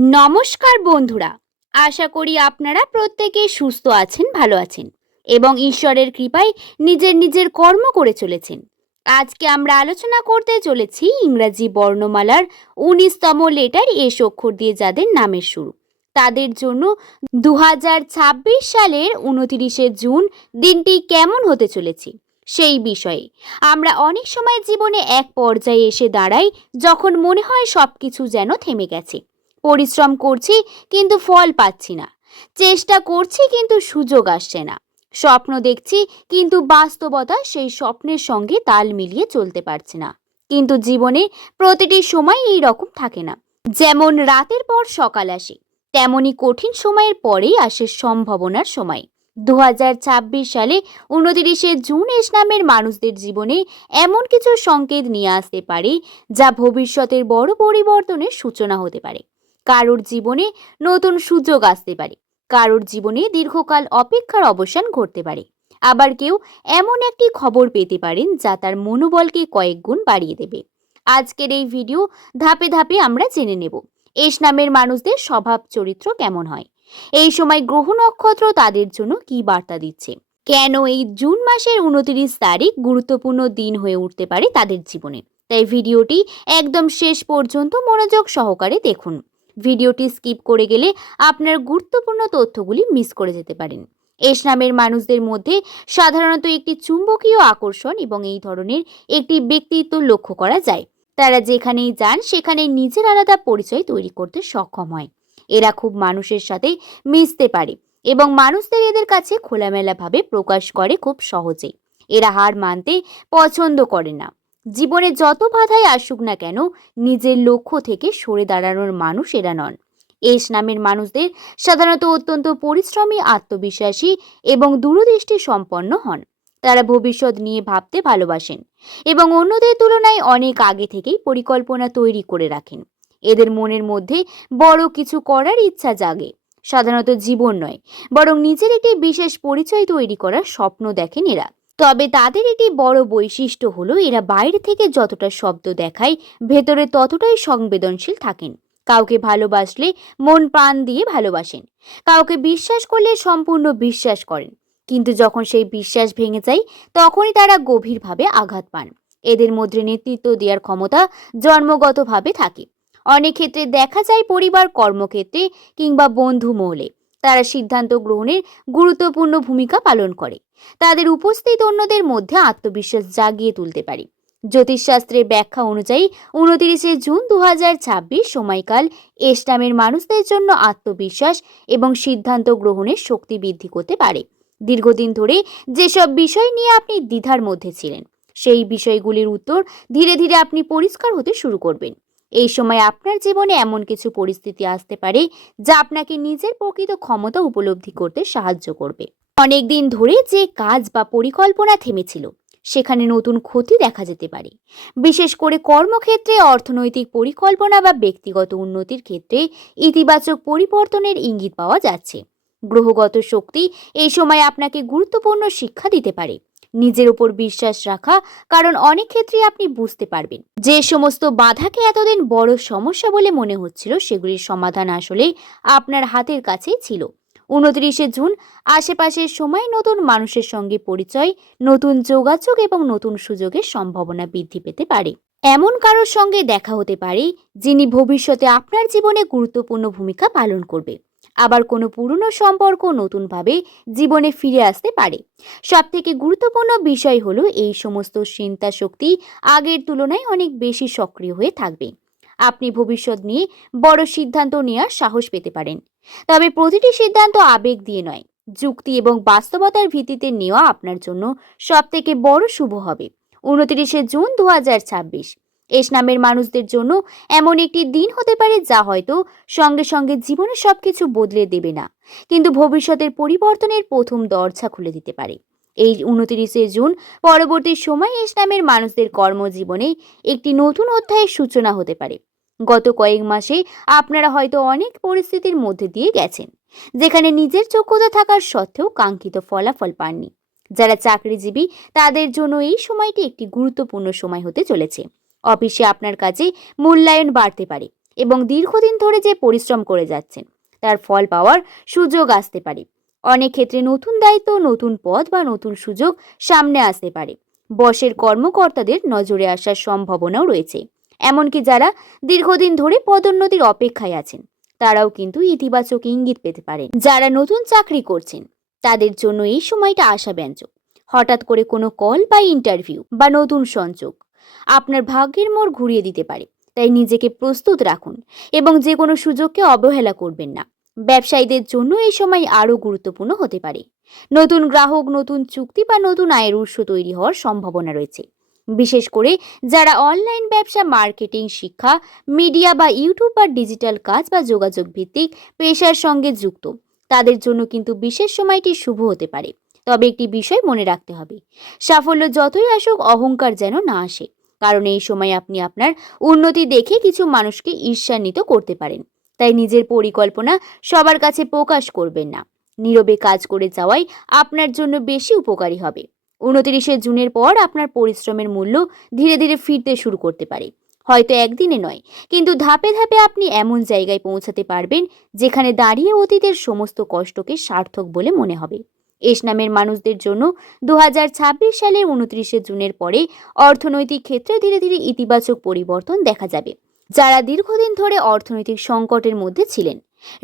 নমস্কার বন্ধুরা, আশা করি আপনারা প্রত্যেকে সুস্থ আছেন, ভালো আছেন এবং ঈশ্বরের কৃপায় নিজের নিজের কর্ম করে চলেছেন। আজকে আমরা আলোচনা করতে চলেছি ইংরাজি বর্ণমালার 19তম লেটার এস অক্ষর দিয়ে যাদের নামের শুরু, তাদের জন্য 2026 সালের 29শে জুন দিনটি কেমন হতে চলেছে সেই বিষয়ে। আমরা অনেক সময় জীবনে এক পর্যায়ে এসে দাঁড়াই যখন মনে হয় সবকিছু যেন থেমে গেছে। পরিশ্রম করছি কিন্তু ফল পাচ্ছি না, চেষ্টা করছি কিন্তু সুযোগ আসছে না, স্বপ্ন দেখছি কিন্তু বাস্তবতা সেই স্বপ্নের সঙ্গে তাল মিলিয়ে চলতে পারছে না। কিন্তু জীবনে প্রতিটি সময় এই রকম থাকে না। যেমন রাতের পর সকাল আসে, তেমনি কঠিন সময়ের পরেই আসে সম্ভাবনার সময়। 2026 সালে 29শে জুন এস নামের মানুষদের জীবনে এমন কিছু সংকেত নিয়ে আসতে পারে যা ভবিষ্যতের বড় পরিবর্তনের সূচনা হতে পারে। কারোর জীবনে নতুন সুযোগ আসতে পারে, কারোর জীবনে দীর্ঘকাল অপেক্ষার অবসান ঘটতে পারে, আবার কেউ এমন একটি খবর পেতে পারেন যা তার মনোবলকে কয়েক গুণ বাড়িয়ে দেবে। আজকের এই ভিডিও ধাপে ধাপে আমরা জেনে নেব এস নামের মানুষদের স্বভাব চরিত্র কেমন হয়, এই সময় গ্রহ নক্ষত্র তাদের জন্য কি বার্তা দিচ্ছে, কেন এই জুন মাসের 29 তারিখ গুরুত্বপূর্ণ দিন হয়ে উঠতে পারে তাদের জীবনে। তাই ভিডিওটি একদম শেষ পর্যন্ত মনোযোগ সহকারে দেখুন। ভিডিওটি স্কিপ করে গেলে আপনার গুরুত্বপূর্ণ তথ্যগুলি মিস করে যেতে পারেন। এস নামের মানুষদের মধ্যে সাধারণত একটি চুম্বকীয় আকর্ষণ এবং এই ধরনের একটি ব্যক্তিত্ব লক্ষ্য করা যায়। তারা যেখানেই যান সেখানে নিজের আলাদা পরিচয় তৈরি করতে সক্ষম হয়। এরা খুব মানুষের সাথে মিশতে পারে এবং মানুষদের এদের কাছে খোলামেলাভাবে প্রকাশ করে খুব সহজেই। এরা হার মানতে পছন্দ করে না। জীবনে যত বাধাই আসুক না কেন নিজের লক্ষ্য থেকে সরে দাঁড়ানোর মানুষ এরা নন। এস নামের মানুষদের সাধারণত অত্যন্ত পরিশ্রমী, আত্মবিশ্বাসী এবং দূরদৃষ্টি সম্পন্ন হন। তারা ভবিষ্যৎ নিয়ে ভাবতে ভালোবাসেন এবং অন্যদের তুলনায় অনেক আগে থেকেই পরিকল্পনা তৈরি করে রাখেন। এদের মনের মধ্যে বড় কিছু করার ইচ্ছা জাগে। সাধারণত জীবন নয়, বরং নিজের একটি বিশেষ পরিচয় তৈরি করার স্বপ্ন দেখেন এরা। তবে তাদের একটি বড় বৈশিষ্ট্য হলো এরা বাইরে থেকে যতটা শব্দ দেখায়, ভেতরে ততটাই সংবেদনশীল থাকেন। কাউকে ভালোবাসলে মন প্রাণ দিয়ে ভালোবাসেন, কাউকে বিশ্বাস করলে সম্পূর্ণ বিশ্বাস করেন, কিন্তু যখন সেই বিশ্বাস ভেঙে যায় তখনই তারা গভীরভাবে আঘাত পান। এদের মধ্যে নেতৃত্ব দেওয়ার ক্ষমতা জন্মগতভাবে থাকে। অনেক ক্ষেত্রে দেখা যায় পরিবার, কর্মক্ষেত্রে কিংবা বন্ধু মহলে তারা সিদ্ধান্ত গ্রহণের গুরুত্বপূর্ণ ভূমিকা পালন করে। তাদের উপস্থিত অন্যদের মধ্যে আত্মবিশ্বাস জাগিয়ে তুলতে পারে। জ্যোতিষশাস্ত্রের ব্যাখ্যা অনুযায়ী 29শে জুন 2026 সময়কাল এস নামের মানুষদের জন্য আত্মবিশ্বাস এবং সিদ্ধান্ত গ্রহণের শক্তি বৃদ্ধি করতে পারে। দীর্ঘদিন ধরে যেসব বিষয় নিয়ে আপনি দ্বিধার মধ্যে ছিলেন, সেই বিষয়গুলির উত্তর ধীরে ধীরে আপনি পরিষ্কার হতে শুরু করবেন। এই সময় আপনার জীবনে এমন কিছু পরিস্থিতি আসতে পারে যা আপনাকে নিজের প্রকৃত ক্ষমতা উপলব্ধি করতে সাহায্য করবে। অনেকদিন ধরে যে কাজ বা পরিকল্পনা থেমেছিল সেখানে নতুন ক্ষতি দেখা যেতে পারে। বিশেষ করে কর্মক্ষেত্রে, অর্থনৈতিক পরিকল্পনা বা ব্যক্তিগত উন্নতির ক্ষেত্রে ইতিবাচক পরিবর্তনের ইঙ্গিত পাওয়া যাচ্ছে। গ্রহগত শক্তি এই সময় আপনাকে গুরুত্বপূর্ণ শিক্ষা দিতে পারে। নিজের উপর বিশ্বাস রাখা, কারণ অনেক ক্ষেত্রে আপনি বুঝতে পারবেন যে সমস্ত বাধাকে এতদিন বড় সমস্যা বলে মনে হচ্ছিল সেগুলির সমাধান আসলে আপনার হাতের কাছেই ছিল। 29শে জুন আশেপাশের সময় নতুন মানুষের সঙ্গে পরিচয়, নতুন যোগাযোগ এবং নতুন সুযোগের সম্ভাবনা বৃদ্ধি পেতে পারে। এমন কারোর সঙ্গে দেখা হতে পারে যিনি ভবিষ্যতে আপনার জীবনে গুরুত্বপূর্ণ ভূমিকা পালন করবে। আবার কোনো পুরনো সম্পর্ক নতুনভাবে জীবনে ফিরে আসতে পারে। সবথেকে গুরুত্বপূর্ণ বিষয় হলো এই সমস্ত চিন্তা শক্তি আগের তুলনায় অনেক বেশি সক্রিয় হয়ে থাকবে। আপনি ভবিষ্যৎ নিয়ে বড় সিদ্ধান্ত নেওয়ার সাহস পেতে পারেন। তবে প্রতিটি সিদ্ধান্ত আবেগ দিয়ে নয়, যুক্তি এবং বাস্তবতার ভিত্তিতে নেওয়া আপনার জন্য সবথেকে বড় শুভ হবে। 29শে জুন 2026 এস নামের মানুষদের জন্য এমন একটি দিন হতে পারে যা হয়তো সঙ্গে সঙ্গে জীবনে সবকিছু বদলে দেবে না, কিন্তু ভবিষ্যতের পরিবর্তনের প্রথম দরজা খুলে দিতে পারে। এই 29শে জুন পরবর্তী সময় এস নামের মানুষদের কর্মজীবনে একটি নতুন অধ্যায়ের সূচনা হতে পারে। গত কয়েক মাসে আপনারা হয়তো অনেক পরিস্থিতির মধ্যে দিয়ে গেছেন যেখানে নিজের যোগ্যতা থাকার সত্ত্বেও কাঙ্ক্ষিত ফলাফল পাননি। যারা চাকরিজীবী তাদের জন্য এই সময়টি একটি গুরুত্বপূর্ণ সময় হতে চলেছে। অফিসে আপনার কাছে মূল্যায়ন বাড়তে পারে, এবং দীর্ঘদিন ধরে যে পরিশ্রম করে যাচ্ছেন তার ফল পাওয়ার সুযোগ আসতে পারে। অনেক ক্ষেত্রে নতুন দায়িত্ব, নতুন পদ বা নতুন সুযোগ সামনে আসতে পারে। বসের কর্মকর্তাদের নজরে আসার সম্ভাবনাও রয়েছে। এমনকি যারা দীর্ঘদিন ধরে পদোন্নতির অপেক্ষায় আছেন তারাও কিন্তু ইতিবাচক ইঙ্গিত পেতে পারেন। যারা নতুন চাকরি করছেন তাদের জন্য এই সময়টা আশাব্যঞ্জক। হঠাৎ করে কোনো কল বা ইন্টারভিউ বা নতুন সংযোগ আপনার ভাগ্যের মোড় ঘুরিয়ে দিতে পারে। তাই নিজেকে প্রস্তুত রাখুন এবং যে কোনো সুযোগকে অবহেলা করবেন না। ব্যবসায়ীদের জন্য এই সময় আরও গুরুত্বপূর্ণ হতে পারে। নতুন গ্রাহক, নতুন চুক্তি বা নতুন আয়ের উৎস তৈরি হওয়ার সম্ভাবনা রয়েছে। বিশেষ করে যারা অনলাইন ব্যবসা, মার্কেটিং, শিক্ষা, মিডিয়া বা ইউটিউব বা ডিজিটাল কাজ বা যোগাযোগ ভিত্তিক পেশার সঙ্গে যুক্ত তাদের জন্য কিন্তু বিশেষ সময়টি শুভ হতে পারে। তবে একটি বিষয় মনে রাখতে হবে, সাফল্য যতই আসুক অহংকার যেন না আসে। কারণ এই সময় আপনি আপনার উন্নতি দেখে কিছু মানুষকে ঈর্ষান্বিত করতে পারেন। তাই নিজের পরিকল্পনা সবার কাছে প্রকাশ করবেন না। নীরবে কাজ করে যাওয়াই আপনার জন্য বেশি উপকারী হবে। 29শে জুনের পর আপনার পরিশ্রমের মূল্য ধীরে ধীরে ফিরতে শুরু করতে পারে। হয়তো একদিনে নয়, কিন্তু ধাপে ধাপে আপনি এমন জায়গায় পৌঁছাতে পারবেন যেখানে দাঁড়িয়ে অতীতের সমস্ত কষ্টকে সার্থক বলে মনে হবে। এস নামের মানুষদের জন্য 2026 সালের 29শে জুনের পরে অর্থনৈতিক ক্ষেত্রে ধীরে ধীরে ইতিবাচক পরিবর্তন দেখা যাবে। যারা দীর্ঘদিন ধরে অর্থনৈতিক সংকটের মধ্যে ছিলেন,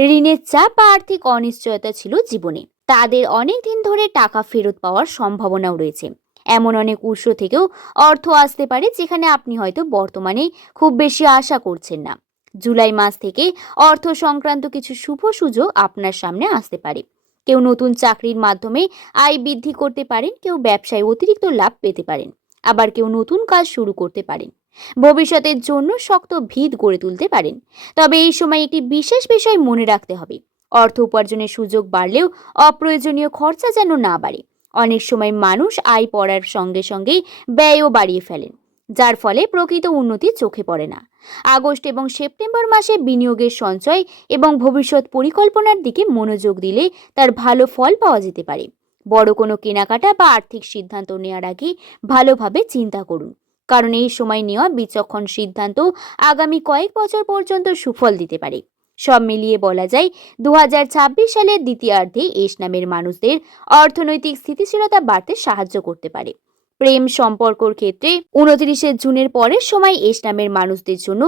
ঋণের চাপ বা আর্থিক অনিশ্চয়তা ছিল জীবনে, তাদের অনেক দিন ধরে টাকা ফেরত পাওয়ার সম্ভাবনাও রয়েছে। এমন অনেক উৎস থেকেও অর্থ আসতে পারে যেখানে আপনি হয়তো বর্তমানে খুব বেশি আশা করছেন না। জুলাই মাস থেকে অর্থ সংক্রান্ত কিছু শুভ সুযোগ আপনার সামনে আসতে পারে। কেউ নতুন চাকরির মাধ্যমে আয় বৃদ্ধি করতে পারেন, কেউ ব্যবসায় অতিরিক্ত লাভ পেতে পারেন, আবার কেউ নতুন কাজ শুরু করতে পারেন। ভবিষ্যতের জন্য শক্ত ভিত গড়ে তুলতে পারেন। তবে এই সময় একটি বিশেষ বিষয় মনে রাখতে হবে, অর্থ উপার্জনের সুযোগ বাড়লেও অপ্রয়োজনীয় খরচা যেন না বাড়ে। অনেক সময় মানুষ আয় পড়ার সঙ্গে সঙ্গে ব্যয়ও বাড়িয়ে ফেলেন, যার ফলে প্রকৃত উন্নতি চোখে পড়ে না। আগস্ট এবং সেপ্টেম্বর মাসে বিনিয়োগের সঞ্চয় এবং ভবিষ্যৎ পরিকল্পনার দিকে মনোযোগ দিলে তার ভালো ফল পাওয়া যেতে পারে। বড় কোনো কেনাকাটা বা আর্থিক সিদ্ধান্ত নেওয়ার আগে ভালোভাবে চিন্তা করুন, কারণ এই সময় নেওয়া বিচক্ষণ সিদ্ধান্ত আগামী কয়েক বছর পর্যন্ত সুফল দিতে পারে। সব মিলিয়ে বলা যায় 2026 সালের দ্বিতীয়ার্ধে এস নামের মানুষদের অর্থনৈতিক স্থিতিশীলতা বাড়তে সাহায্য করতে পারে। প্রেম সম্পর্কর ক্ষেত্রে 29শে জুনের পরের সময় এস নামের মানুষদের জন্য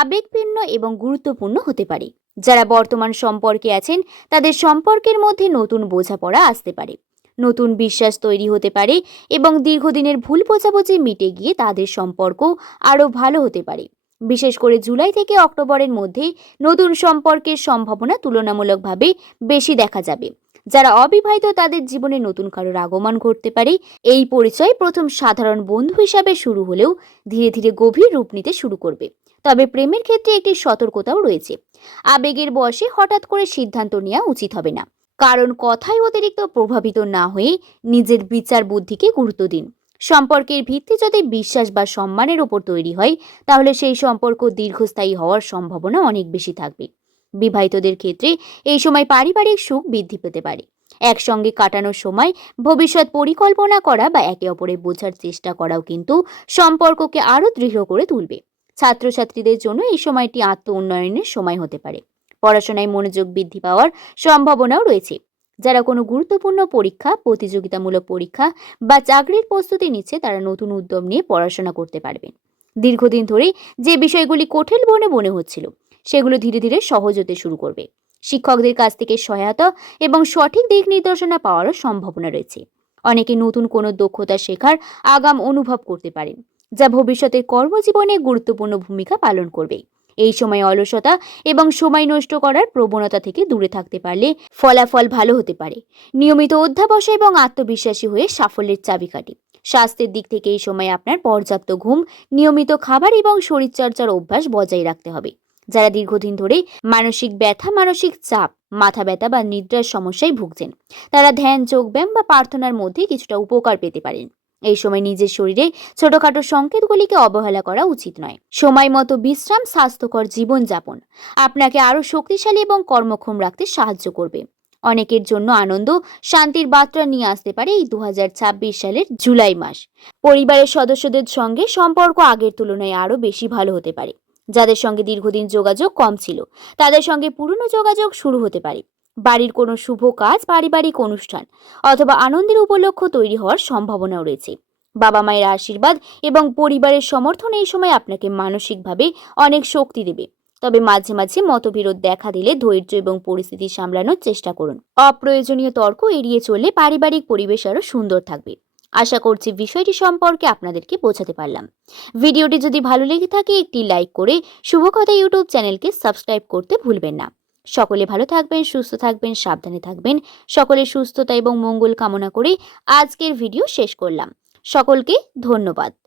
আবেগপূর্ণ এবং গুরুত্বপূর্ণ হতে পারে। যারা বর্তমান সম্পর্কে আছেন তাদের সম্পর্কের মধ্যে নতুন বোঝাপড়া আসতে পারে, নতুন বিশ্বাস তৈরি হতে পারে এবং দীর্ঘদিনের ভুল বোঝাবুঝি মিটে গিয়ে তাদের সম্পর্ক আরও ভালো হতে পারে। বিশেষ করে জুলাই থেকে অক্টোবরের মধ্যে নতুন সম্পর্কের সম্ভাবনা তুলনামূলকভাবে বেশি দেখা যাবে। যারা অবিবাহিত তাদের জীবনে নতুন কারোর আগমন ঘটতে পারে। এই পরিচয় প্রথম সাধারণ বন্ধু হিসাবে শুরু হলেও ধীরে ধীরে গভীর রূপ নিতে শুরু করবে। তবে প্রেমের ক্ষেত্রে একটি সতর্কতাও রয়েছে, আবেগের বশে হঠাৎ করে সিদ্ধান্ত নেওয়া উচিত হবে না। কারণ কথায় অতিরিক্ত প্রভাবিত না হয়ে নিজের বিচার বুদ্ধিকে গুরুত্ব দিন। সম্পর্কের ভিত্তি যদি বিশ্বাস বা সম্মানের ওপর তৈরি হয় তাহলে সেই সম্পর্ক দীর্ঘস্থায়ী হওয়ার সম্ভাবনা অনেক বেশি থাকবে। বিবাহিতদের ক্ষেত্রে এই সময় পারিবারিক সুখ বৃদ্ধি পেতে পারে। একসঙ্গে কাটানোর সময় ভবিষ্যৎ পরিকল্পনা করা বা একে অপরের বোঝার চেষ্টা করাও কিন্তু সম্পর্ককে আরও দৃঢ় করে তুলবে। ছাত্রছাত্রীদের জন্য এই সময়টি আত্ম উন্নয়নের সময় হতে পারে। পড়াশোনায় মনোযোগ বৃদ্ধি পাওয়ার সম্ভাবনাও রয়েছে। যারা কোনো গুরুত্বপূর্ণ পরীক্ষা, প্রতিযোগিতামূলক পরীক্ষা বা চাকরির প্রস্তুতি নিচ্ছে তারা নতুন উদ্যম নিয়ে পড়াশোনা করতে পারবেন। দীর্ঘদিন ধরে যে বিষয়গুলি কঠিন মনে হচ্ছিল সেগুলো ধীরে ধীরে সহজ হতে শুরু করবে। শিক্ষকদের কাছ থেকে সহায়তা এবং সঠিক দিক নির্দেশনা পাওয়ারও সম্ভাবনা রয়েছে। অনেকে নতুন কোনো দক্ষতা শেখার আগাম অনুভব করতে পারেন, যা ভবিষ্যতের কর্মজীবনে গুরুত্বপূর্ণ ভূমিকা পালন করবে। এই সময় অলসতা এবং সময় নষ্ট করার প্রবণতা থেকে দূরে থাকতে পারলে ফলাফল ভালো হতে পারে। নিয়মিত অধ্যাবসায় এবং আত্মবিশ্বাসী হয়ে সাফল্যের চাবিকাঠি। স্বাস্থ্যের দিক থেকে এই সময় আপনার পর্যাপ্ত ঘুম, নিয়মিত খাবার এবং শরীরচর্চার অভ্যাস বজায় রাখতে হবে। যারা দীর্ঘদিন ধরে মানসিক ব্যথা, মানসিক চাপ, মাথা ব্যথা বা নিদ্রার সমস্যায় ভুগছেন তারা ধ্যান, যোগব্যায়াম বা প্রার্থনার মধ্যে কিছুটা উপকার পেতে পারেন। এই সময় নিজের শরীরে ছোটখাটো সংকেতগুলিকে অবহেলা করা উচিত নয়। সময় মতো বিশ্রাম, স্বাস্থ্যকর জীবনযাপন আপনাকে আরও শক্তিশালী এবং কর্মক্ষম রাখতে সাহায্য করবে। অনেকের জন্য আনন্দ, শান্তির বার্তা নিয়ে আসতে পারে এই 2026 সালের জুলাই মাস। পরিবারের সদস্যদের সঙ্গে সম্পর্ক আগের তুলনায় আরও বেশি ভালো হতে পারে। যাদের সঙ্গে দীর্ঘদিন যোগাযোগ কম ছিল তাদের সঙ্গে পুরনো যোগাযোগ শুরু হতে পারে। বাড়ির কোনো শুভ কাজ, পারিবারিক অনুষ্ঠান অথবা আনন্দের উপলক্ষ তৈরি হওয়ার সম্ভাবনাও রয়েছে। বাবা মায়ের আশীর্বাদ এবং পরিবারের সমর্থন এই সময় আপনাকে মানসিকভাবে অনেক শক্তি দেবে। তবে মাঝে মাঝে মতবিরোধ দেখা দিলে ধৈর্য এবং পরিস্থিতি সামলানোর চেষ্টা করুন। অপ্রয়োজনীয় তর্ক এড়িয়ে চললে পারিবারিক পরিবেশ আরো সুন্দর থাকবে। আশা করছি বিষয়টি সম্পর্কে আপনাদেরকে বোঝাতে পারলাম। ভিডিওটি যদি ভালো লেগে থাকে একটি লাইক করে শুভকথা ইউটিউব চ্যানেলকে সাবস্ক্রাইব করতে ভুলবেন না। সকলে ভালো থাকবেন, সুস্থ থাকবেন, সাবধানে থাকবেন। সকলের সুস্থতা এবং মঙ্গল কামনা করে আজকের ভিডিও শেষ করলাম। সকলকে ধন্যবাদ।